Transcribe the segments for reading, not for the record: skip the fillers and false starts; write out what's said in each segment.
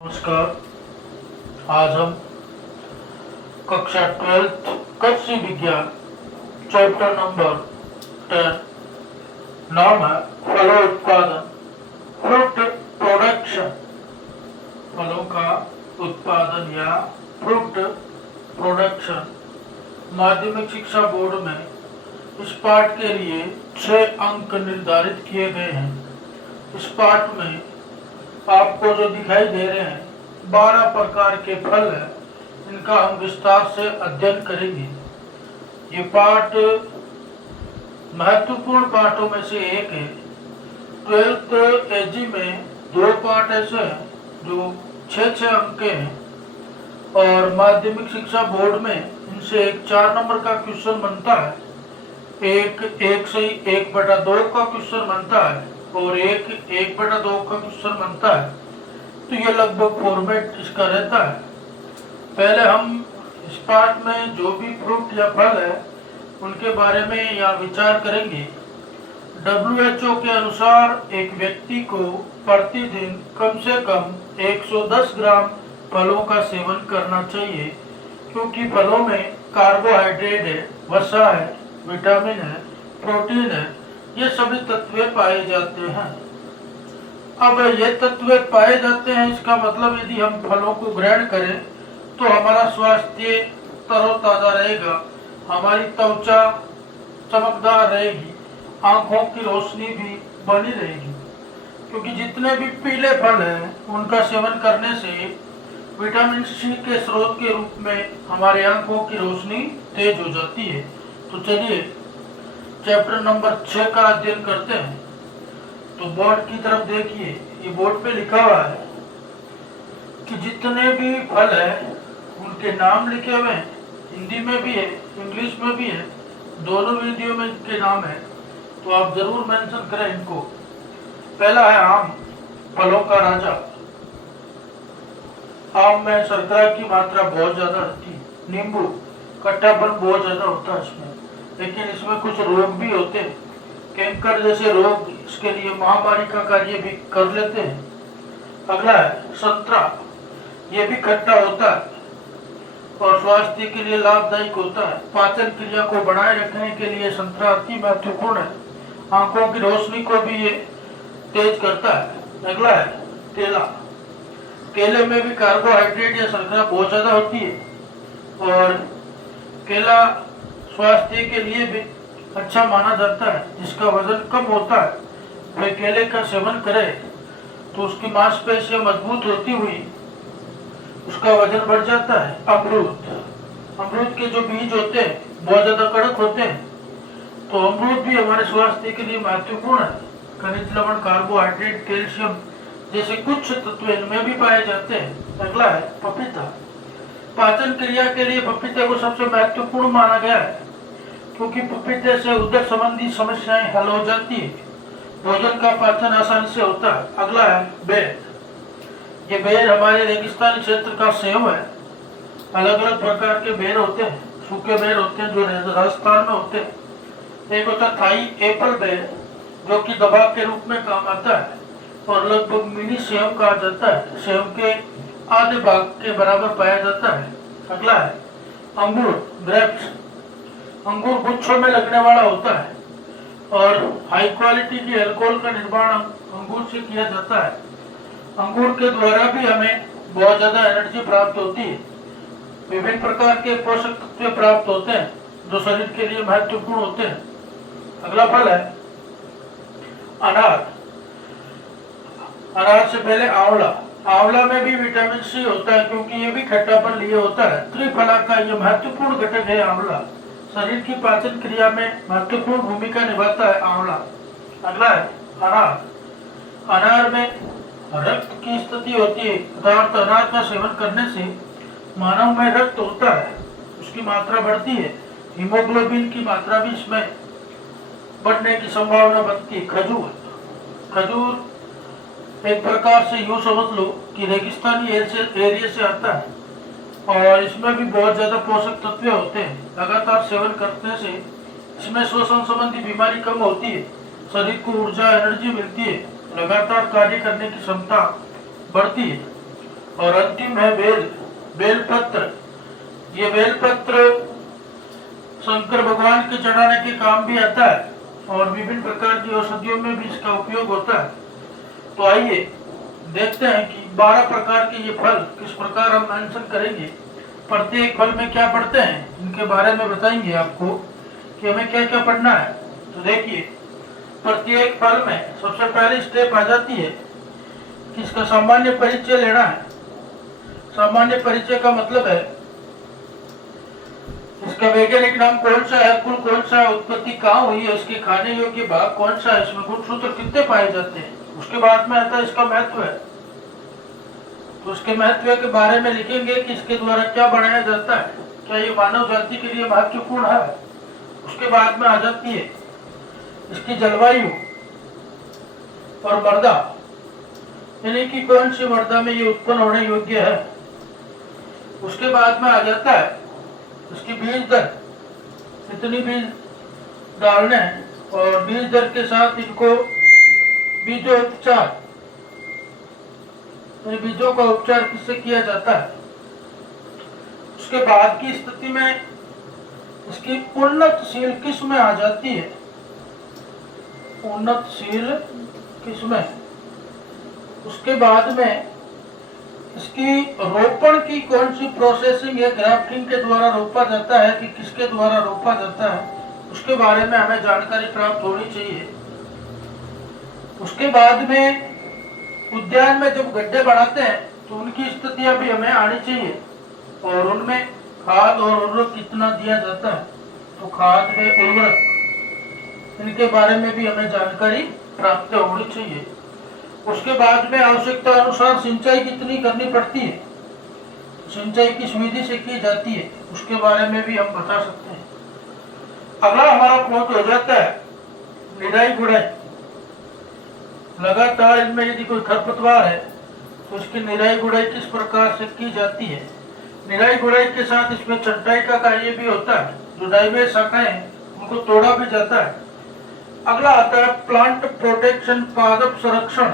नमस्कार। आज हम कक्षा 12th कृषि विज्ञान चैप्टर नंबर 10 नाम है फलों उत्पादन फ्रूट प्रोडक्शन। फलों का उत्पादन या फ्रूट प्रोडक्शन। माध्यमिक शिक्षा बोर्ड में इस पाठ के लिए 6 अंक निर्धारित किए गए हैं। इस पाठ में आपको जो दिखाई दे रहे हैं 12 प्रकार के फल हैं, इनका हम विस्तार से अध्ययन करेंगे। ये पाठ महत्वपूर्ण पाठों में से एक है। 12th एजी में 2 पाठ ऐसे हैं जो 6 अंक के हैं और माध्यमिक शिक्षा बोर्ड में इनसे एक 4 नंबर का क्वेश्चन बनता है, एक से 1/2 का क्वेश्चन बनता है और एक 1/2 का क्वेश्चन बनता है। तो ये लगभग फॉर्मेट इसका रहता है। पहले हम इस पाठ में जो भी फ्रूट या फल है उनके बारे में यहाँ विचार करेंगे। WHO के अनुसार एक व्यक्ति को प्रतिदिन कम से कम 110 ग्राम फलों का सेवन करना चाहिए, क्योंकि फलों में कार्बोहाइड्रेट है, वसा है, विटामिन है, प्रोटीन है, ये सभी तत्व पाए जाते हैं। अब ये तत्व पाए जाते हैं, इसका मतलब यदि हम फलों को ग्रहण करें तो हमारा स्वास्थ्य तरोताजा रहेगा, हमारी त्वचा चमकदार रहेगी, आंखों की रोशनी भी बनी रहेगी, क्योंकि जितने भी पीले फल हैं उनका सेवन करने से विटामिन सी के स्रोत के रूप में हमारे आंखों की रोशनी तेज हो जाती है। तो चलिए चैप्टर नंबर 6 का अध्ययन करते हैं। तो बोर्ड की तरफ देखिए, ये बोर्ड पे लिखा हुआ है कि जितने भी फल है उनके नाम लिखे हुए हैं। हिंदी में भी है, इंग्लिश में भी है, दोनों विधियों में इनके नाम है, तो आप जरूर मेंशन करें इनको। पहला है आम, फलों का राजा। आम में शर्करा की मात्रा बहुत ज्यादा रहती है। नींबू, खट्टापन बहुत ज्यादा होता है इसमें, लेकिन इसमें कुछ रोग भी होते हैं, कैंकर जैसे रोग इसके लिए महामारी का कार्य भी कर लेते हैं। अगला है संतरा, ये भी खट्टा होता है और स्वास्थ्य के लिए लाभदायक होता है। पाचन क्रिया को बनाए रखने के लिए संतरा अति महत्वपूर्ण है। आंखों की रोशनी को भी ये तेज करता है। अगला है केला, केले में भी कार्बोहाइड्रेट या शर्करा बहुत ज्यादा होती है और केला स्वास्थ्य के लिए भी अच्छा माना जाता है। जिसका वजन कम होता है वह केले का सेवन करे तो उसकी मांसपेशियां मजबूत होती हुई उसका वजन बढ़ जाता है। अमरूद, अमरूद के जो बीज होते हैं बहुत ज्यादा कड़क होते हैं, तो अमरूद भी हमारे स्वास्थ्य के लिए महत्वपूर्ण है। खनिज लवण, कार्बोहाइड्रेट, कैल्शियम जैसे कुछ तत्व इनमें भी पाए जाते हैं। अगला है पपीता, पाचन क्रिया के लिए पपीते को सबसे महत्वपूर्ण माना गया है, क्योंकि पपीते से उदर संबंधी समस्याएं हल हो जाती है, भोजन का पाचन आसानी से होता है। अगला है बेर, ये बेर हमारे रेगिस्तानी क्षेत्र का सेव है। अलग अलग प्रकार के बेर होते हैं, सूखे बेर होते हैं जो राजस्थान में होते हैं। एक होता है थाई एप्पल बेर, जो कि दवा के रूप में काम आता है और लगभग मिनी सेव कहा जाता है, सेव के आधे भाग के बराबर पाया जाता है। अगला है अंगूर, ग्रेप्स, अंगूर गुच्छों में लगने वाला होता है और हाई क्वालिटी की अल्कोहल का निर्माण अंगूर से किया जाता है। अंगूर के द्वारा भी हमें बहुत ज्यादा एनर्जी प्राप्त होती है। विभिन्न प्रकार के पोषक तत्व प्राप्त होते हैं जो शरीर के लिए महत्वपूर्ण होते हैं। अगला फल है अनार, अनार से पहले आंवला, आंवला में भी विटामिन सी होता है क्योंकि ये भी खट्टापन लिए होता है। त्रिफला का ये महत्वपूर्ण घटक है आंवला, शरीर की पाचन क्रिया में महत्वपूर्ण भूमिका निभाता है आंवला। अगला है अनार, अनार में रक्त की स्थिति होती है, अर्थात अनार का सेवन करने से मानव में रक्त होता है, उसकी मात्रा बढ़ती है, हीमोग्लोबिन की मात्रा भी इसमें बढ़ने की संभावना बनती है। खजूर, खजूर एक प्रकार से यूं समझ लो कि रेगिस्तानी एरिया से आता है और इसमें भी बहुत ज्यादा पोषक तत्व होते हैं। लगातार सेवन करने से इसमें श्वसन संबंधी बीमारी कम होती है, शरीर को ऊर्जा एनर्जी मिलती है, लगातार कार्य करने की क्षमता बढ़ती है। और अंतिम है बेलपत्र। ये बेलपत्र शंकर भगवान के चढ़ाने के काम भी आता है और विभिन्न प्रकार की औषधियों में भी इसका उपयोग होता है। तो आइए देखते हैं कि 12 प्रकार के ये फल किस प्रकार हम मेंशन करेंगे, प्रत्येक फल में क्या पढ़ते हैं, इनके बारे में बताएंगे आपको कि हमें क्या क्या पढ़ना है। तो देखिए, प्रत्येक फल में सबसे पहली स्टेप आ जाती है कि इसका सामान्य परिचय लेना है। सामान्य परिचय का मतलब है इसका वैज्ञानिक नाम कौन सा है, कुल कौन सा है, उत्पत्ति कहाँ हुई है, उसके खाने योग्य भाग कौन सा है, इसमें गुणसूत्र कितने पाए जाते हैं। उसके बाद में आता है इसका महत्व है, तो उसके महत्व के बारे में लिखेंगे कि इसके द्वारा क्या बनाया जाता है, क्या ये मानव जाति के लिए महत्वपूर्ण है। उसके बाद में आ जाती है इसकी जलवायु और मृदा, यानी कि कौन सी मृदा में ये उत्पन्न होने योग्य है। उसके बाद में आ जाता है इसकी बीज दर, कितनी बीज डालने हैं, और बीज दर के साथ इनको बीजोपचार, बीजों का उपचार किससे किया जाता है। उसके बाद की स्थिति में इसकी उन्नतशील किस्में आ जाती है, उन्नतशील किस्में। उसके बाद में इसकी रोपण की कौन सी प्रोसेसिंग है, ग्राफ्टिंग के द्वारा रोपा जाता है कि किसके द्वारा रोपा जाता है, उसके बारे में हमें जानकारी प्राप्त होनी चाहिए। उसके बाद में उद्यान में जब गड्ढे बनाते हैं तो उनकी स्थितियां भी हमें आनी चाहिए, और उनमें खाद और उर्वरक कितना दिया जाता है, तो खाद व उर्वरक इनके बारे में भी हमें जानकारी प्राप्त होनी चाहिए। उसके बाद में आवश्यकता अनुसार सिंचाई कितनी करनी पड़ती है, सिंचाई किस विधि से की जाती है, उसके बारे में भी हम बता सकते हैं। अगला हमारा पॉइंट हो जाता है निराई गुड़ाई। लगातार इनमें यदि कोई खरपतवार है तो इसकी निराई गुड़ाई किस प्रकार से की जाती है। निराई गुड़ाई के साथ इसमें छंटाई का कार्य भी होता है, जो डाइवेज शाखाएं उनको तोड़ा भी जाता है। अगला आता है प्लांट प्रोटेक्शन, पादप संरक्षण।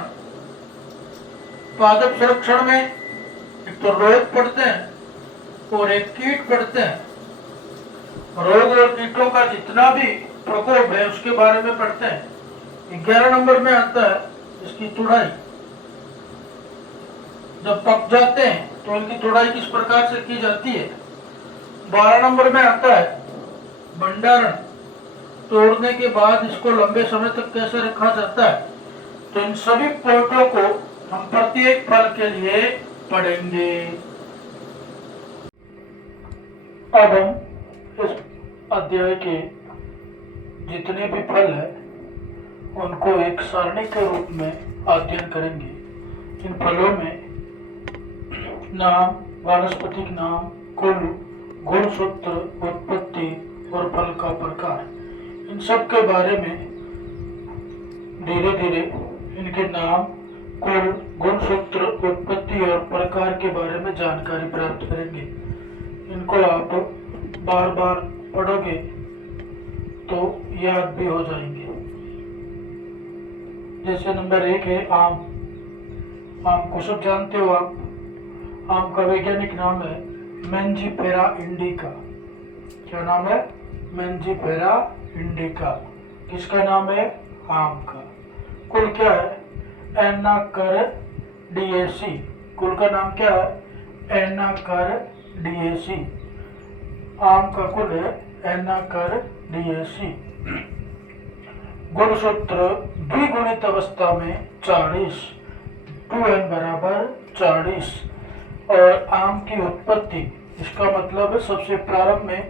पादप संरक्षण में एक तो रोग पड़ते हैं और एक कीट पड़ते हैं। रोग और कीटों का जितना भी प्रकोप है उसके बारे में पढ़ते हैं। 11 नंबर में आता है इसकी तुड़ाई। जब पक जाते हैं तो इनकी तुड़ाई किस प्रकार से की जाती है। 12 नंबर में आता है भंडारण, तोड़ने के बाद इसको लंबे समय तक कैसे रखा जाता है। तो इन सभी पॉइंटों को हम प्रत्येक फल के लिए पढ़ेंगे। अब हम इस अध्याय के जितने भी फल है उनको एक सारणी के रूप में अध्ययन करेंगे। इन फलों में नाम, वानस्पतिक नाम, कुल, गुणसूत्र, उत्पत्ति और फल का प्रकार, इन सब के बारे में धीरे धीरे इनके नाम, कुल, गुणसूत्र, उत्पत्ति और प्रकार के बारे में जानकारी प्राप्त करेंगे। इनको आप बार बार पढ़ोगे तो याद भी हो जाएंगे। जैसे नंबर 1 है आम। आम को सब जानते हो आप। आम का वैज्ञानिक नाम है मैंजीफेरा इंडिका। क्या नाम है? Mangifera indica. किसका नाम है? आम का। कुल क्या है? एनाकार्डियेसी। कुल का नाम क्या है? एनाकार्डियेसी। आम का कुल है एनाकार्डियेसी। गुणसूत्र द्विगुणित अवस्था में 40, 2n बराबर 40। और आम की उत्पत्ति, इसका मतलब है सबसे प्रारंभ में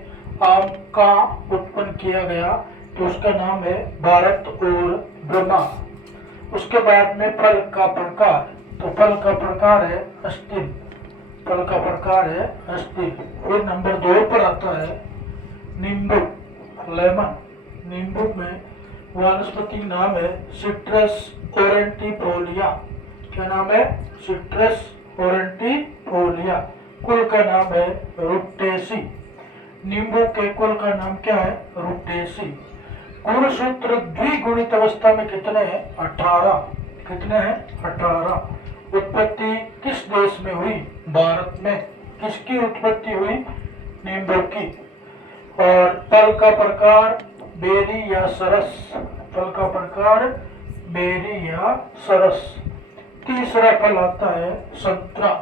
आम का उत्पन्न किया गया तो उसका नाम है भारत और ब्रह्मा। उसके बाद में फल का प्रकार, तो फल का प्रकार है अस्थिर। फल का प्रकार है अस्थिर। फिर नंबर 2 पर आता है नींबू, लेमन। नींबू में वानस्पतिक नाम है सिट्रस ओरेंटिफोलिया। क्या नाम है? सिट्रस ओरेंटिफोलिया। कुल का नाम है रुटेसी। नींबू के कुल का नाम क्या है? रुटेसी। गुणसूत्र द्विगुणित अवस्था में कितने हैं? 18। कितने हैं? 18। उत्पत्ति किस देश में हुई? भारत में। किसकी उत्पत्ति हुई? नींबू की। और फल का प्रकार बेरी या सरस। फल का प्रकार बेरी या सरस। तीसरा फल आता है संतरा।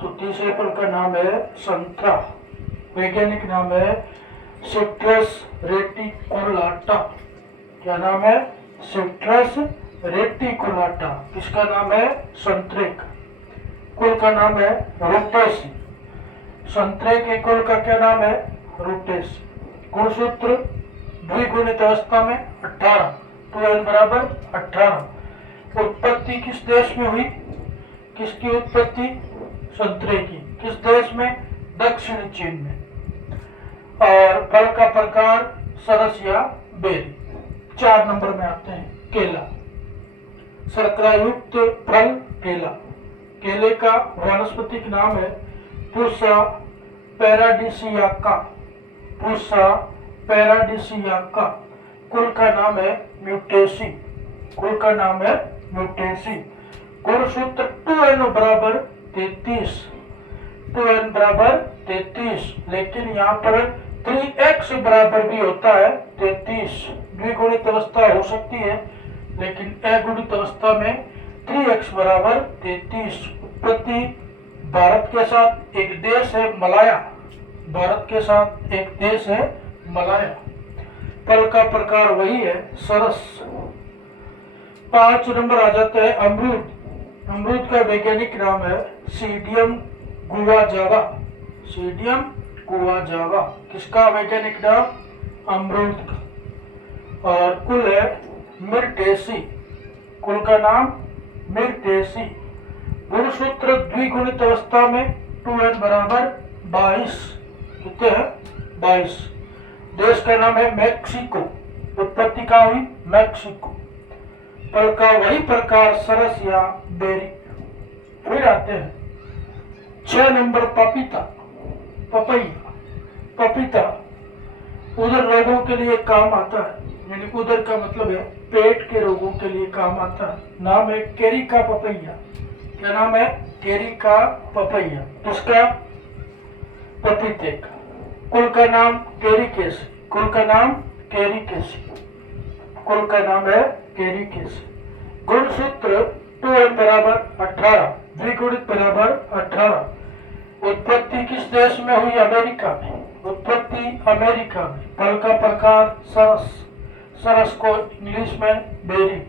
तो तीसरे फल का नाम है संतरा। वैज्ञानिक नाम है सिट्रस रेटिकुलाटा। क्या नाम है? Citrus reticulata. किसका नाम है? संतरे का। कुल का नाम है रूटेसी। संतरे के कुल का क्या नाम है? रूटेसी। गुणसूत्र द्विगुणित अवस्था में 18, 2n बराबर 18। उत्पत्ति किस देश में हुई? किसकी उत्पत्ति? संतरे की। किस देश में? दक्षिण चीन में। और फल का प्रकार सरस या बेरी। 4 नंबर में आते हैं केला। शर्करा युक्त फल केला। केले का वानस्पतिक नाम है पुष्पा पैराडिसियाका। पुष्पा पैराडिसियाका। कुल का नाम है म्यूटेसी। कुल का नाम है म्यूटेसी। गुणसूत्र 2n बराबर 33। 2n बराबर 33। लेकिन यहाँ पर 3x बराबर भी होता है 33। द्विगुणित अवस्था हो सकती है, लेकिन अगुणित अवस्था में 3x बराबर 33। उत्पत्ति भारत के साथ एक देश है मलाया। भारत के साथ एक देश है मलाया। फल का प्रकार वही है सरस। 5 नंबर आ जाता है अमरूद। अमरूद का वैज्ञानिक नाम है सीडियम गुआजावा। सीडियम गुआजावा। किसका वैज्ञानिक नाम? अमरूद का। और कुल है मिर्टेसी। कुल का नाम मिर्टेसी। गुणसूत्र द्विगुणित अवस्था में 2n बराबर 22। कितने हैं? 22। देश का नाम है मैक्सिको। उत्पत्ति कहाँ हुई? मैक्सिको। फल का वही प्रकार सरस या बेरी। फिर आते हैं 6 नंबर पपीता। पपैया। पपीता उदर रोगों के लिए काम आता है। यानी उदर का मतलब है पेट के रोगों के लिए काम आता है। नाम है केरिका पपैया। क्या नाम है? केरिका पपैया। किसका? पपीते का। कुल का नाम केरिकेसी। कुल का नाम केरिकेसी। कुल का नाम है केरिकेसी। गुणसूत्र 2n बराबर 18। द्विगुणित बराबर 18। उत्पत्ति किस देश में हुई? अमेरिका में। उत्पत्ति अमेरिका में। फल का प्रकार सरस। सरस को इंग्लिश में बेरी।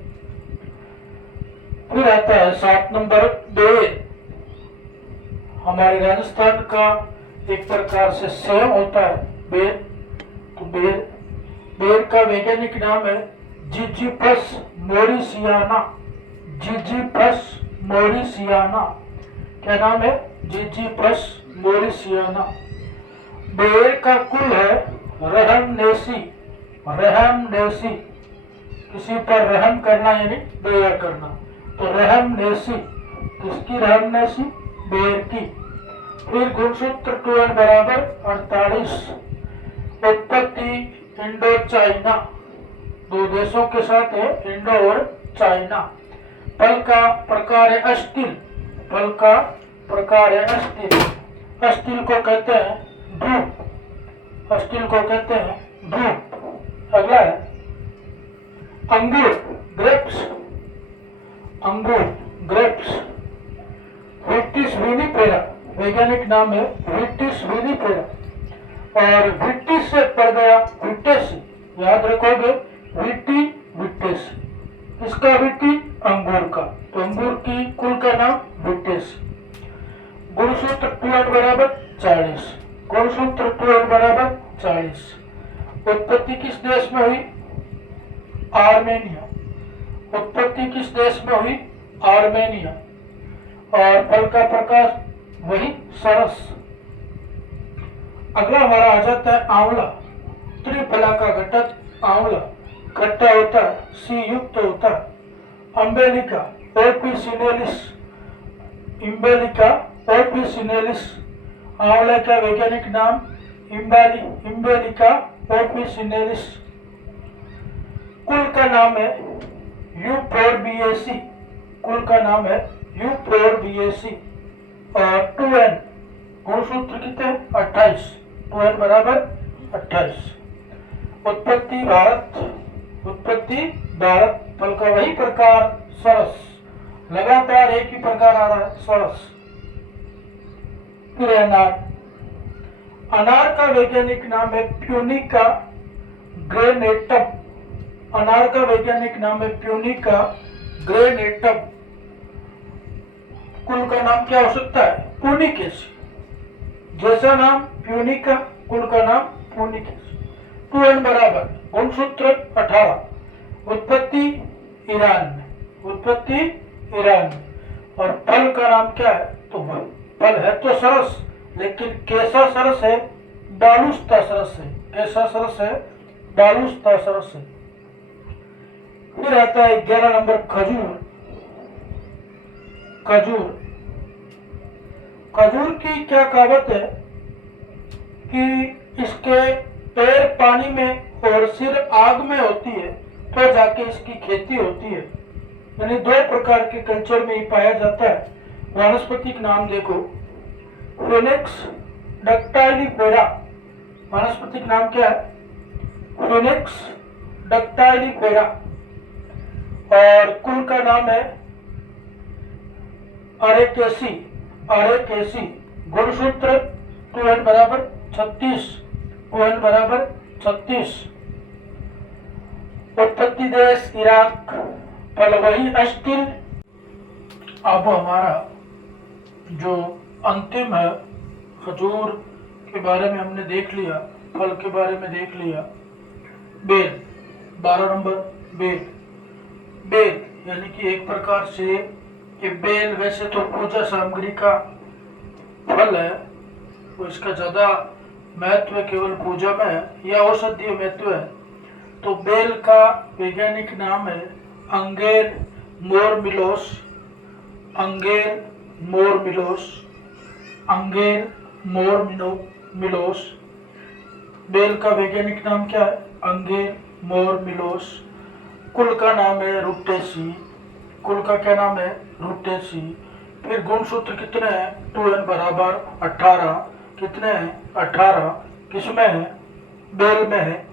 फिर आता है 7 नंबर बेर। हमारे राजस्थान का एक प्रकार से सेव होता है बेर। तो बेर। बेर का वैज्ञानिक नाम है जिजिफस मोरिसियाना। जिजिफस मोरिसियाना। क्या नाम है? जिजिफस मोरिसियाना। बेर का कुल है रहमनेसी। रहमनेसी। किसी पर रहम करना यानी दया करना। तो रहमनेसी। किसकी रहमनेसी? बेर की। फिर गुणसूत्र 2n बराबर 48। उत्पत्ति इंडो चाइना। 2 देशों के साथ है इंडो और चाइना। फल का प्रकार है अस्टिल। फल का प्रकार है अस्टिल। अस्टिल को कहते हैं ध्रुप। अस्टिल को कहते हैं ध्रुप। अगला है अंगूर। ग्रेप्स। अंगूर ग्रेप्स। विटिस विनिफेरा। वैज्ञानिक नाम है विटिस विनिफेरा। और विटिस से पड़ गया विटेसी। याद रखोगे विटी विटेसी। किसका विटी? अंगूर का। तो अंगूर की कुल का नाम विटेसी। गुणसूत्र 2n बराबर 40। गुणसूत्र 2n बराबर 40। उत्पत्ति किस देश में हुई? आर्मेनिया। उत्पत्ति किस देश में हुई? आर्मेनिया। और फल का प्रकार वही सरस। अगला हमारा आ जाता है आंवला। त्रिफला का घटक आंवला। खट्टा होता है, सी युक्त होता है। अम्बेलिका ओपिसिनेलिस। इम्बेलिका ओपिसिनेलिस। आंवले का वैज्ञानिक नाम इम्बेलिका ओपिसिनेलिस। कुल का नाम है यूफोर्बिएसी। कुल का नाम है U4BAC और 2N गुणसूत्र कितने 28, 2N बराबर 28। उत्पत्ति भारत फल का वही प्रकार सरस, लगातार एक ही प्रकार आ रहा है सरस। फिर अनार का वैज्ञानिक नाम है प्यूनिका ग्रेनेटम। अनार का वैज्ञानिक नाम है प्यूनिका ग्रेनेटम। कुल का नाम क्या हो सकता है पुनिकेसी, जैसा नाम प्यूनिका कुल का नाम पुनिकेसी। 2N बराबर गुणसूत्र 18, उत्पत्ति ईरान में और फल का नाम क्या है तो फल है तो सरस, लेकिन कैसा सरस है बालुस्ता सरस है। कैसा सरस है बालुस्ता सरस है। फिर आता है 11 नंबर खजूर की क्या कहावत है कि इसके पैर पानी में और सिर आग में होती है तो जाके इसकी खेती होती है। यानी 2 प्रकार के कल्चर में ही पाया जाता है। वानस्पतिक नाम देखो फिनिक्स डक्टाइलिफेरा। वानस्पतिक नाम क्या है फिनिक्स डक्टाइलिफेरा और कुल का नाम है अरेकेसी। गुणसूत्र 2N बराबर 36, 2N बराबर 36। उत्पत्ति देश इराक, फल वही अस्टिल। अब हमारा जो अंतिम है खजूर के बारे में हमने देख लिया, फल के बारे में देख लिया। बेल 12 नंबर बेल यानी कि एक प्रकार से कि बेल वैसे तो पूजा सामग्री का फल है, तो इसका ज्यादा महत्व केवल पूजा में है या औषधीय महत्व है। तो बेल का वैज्ञानिक नाम है अंगेर मोरमिलोस। बेल का वैज्ञानिक नाम क्या है अंगेर मोरमिलोस। कुल का नाम है रुटेसी। कुल का क्या नाम है रुटेसी। फिर गुणसूत्र कितने हैं 2N बराबर 18। कितने हैं 18। किसमें है बेल में है।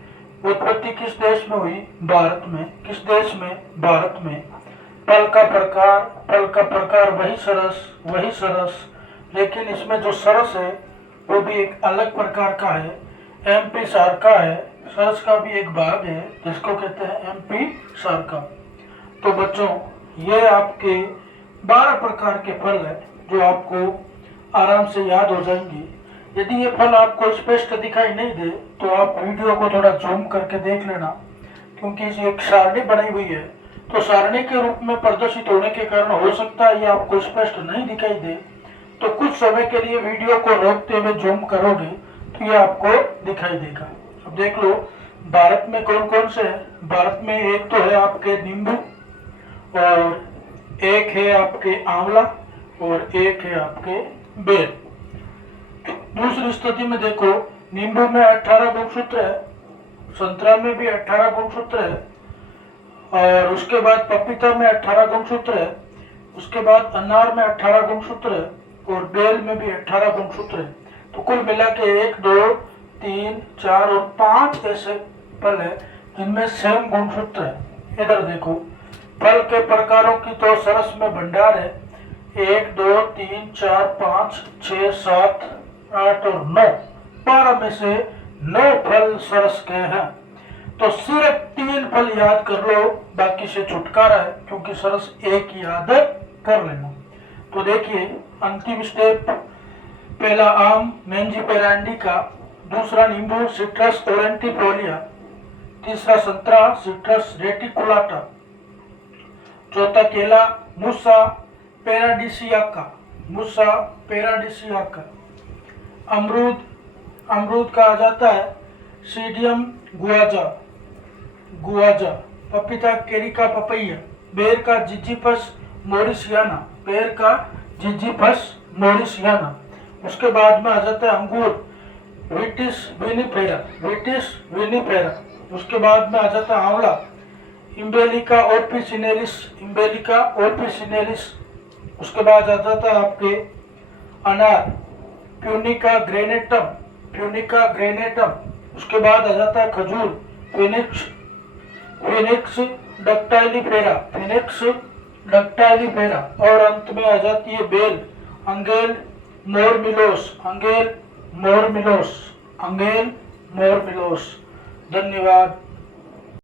उत्पत्ति किस देश में हुई भारत में। किस देश में भारत में। फल का प्रकार वही सरस, लेकिन इसमें जो सरस है वो भी एक अलग प्रकार का है, MP सारका है। सरस का भी एक भाग है जिसको कहते हैं MP सारका। तो बच्चों ये आपके 12 प्रकार के फल है जो आपको आराम से याद हो जाएंगे। यदि ये फल आपको स्पष्ट दिखाई नहीं दे तो आप वीडियो को थोड़ा जूम करके देख लेना, क्योंकि इसे एक सारणी बनाई हुई है तो सारणी के रूप में प्रदर्शित होने के कारण हो सकता है ये आपको स्पष्ट नहीं दिखाई दे। तो कुछ समय के लिए वीडियो को रोकते हुए जूम करोगे तो ये आपको दिखाई देगा। अब देख लो भारत में कौन कौन से है। भारत में एक तो है आपके नींबू और एक है आपके आंवला और एक है आपके बेल। दूसरी स्थिति में देखो नींबू में 18 गुणसूत्र है, संतरा में भी 18 गुणसूत्र है और उसके बाद पपीता में 18 गुणसूत्र है, उसके बाद अनार में 18 गुणसूत्र है और बेल में भी 18 गुणसूत्र है। तो कुल मिला के 1 2 3 4 और 5 ऐसे फल है जिनमें सेम गुणसूत्र है। इधर देखो फल के प्रकारों की तो सरस में भंडार है। 1 2 3 4 5 6 7 8 और 9, 12 में से 9 फल सरस के हैं। तो सिर्फ 3 फल याद कर लो, बाकी से छुटकारा है, क्योंकि सरस एक याद कर लेना। तो देखिए अंतिम स्टेप, पहला आम मैंजीपेरा इंडिका, दूसरा नींबू सिट्रस ओरेंटिफोलिया, तीसरा संतरा सिट्रस रेटिकुलाटा, चौथा केला मुसा पेराडिसियाका, अमरूद का आ जाता है सीडियम गुआजा, पपीता केरिका पपैया, बेर का जिजिफस मोरिसियाना, उसके बाद में आ जाता है अंगूर विटिस विनिफेरा, उसके बाद में आ जाता है आंवला इम्बेलिका ओपिसिनेलिस, इम्बेलिका ओपिसिनेलिस। उसके बाद आ जाता है आपके अनार, प्यूनिका ग्रेनेटम, प्यूनिका ग्रेनेटम। उसके बाद आ जाता है खजूर, फिनिक्स, फिनिक्स डक्टाइलिफेरा, फिनिक्स डक्टाइलिफेरा। और अंत में आ जाती है बेल, अंगेल मोरमिलोस, अंगेल मोरमिलोस, अंगेल मोरमिलोस। धन्यवाद।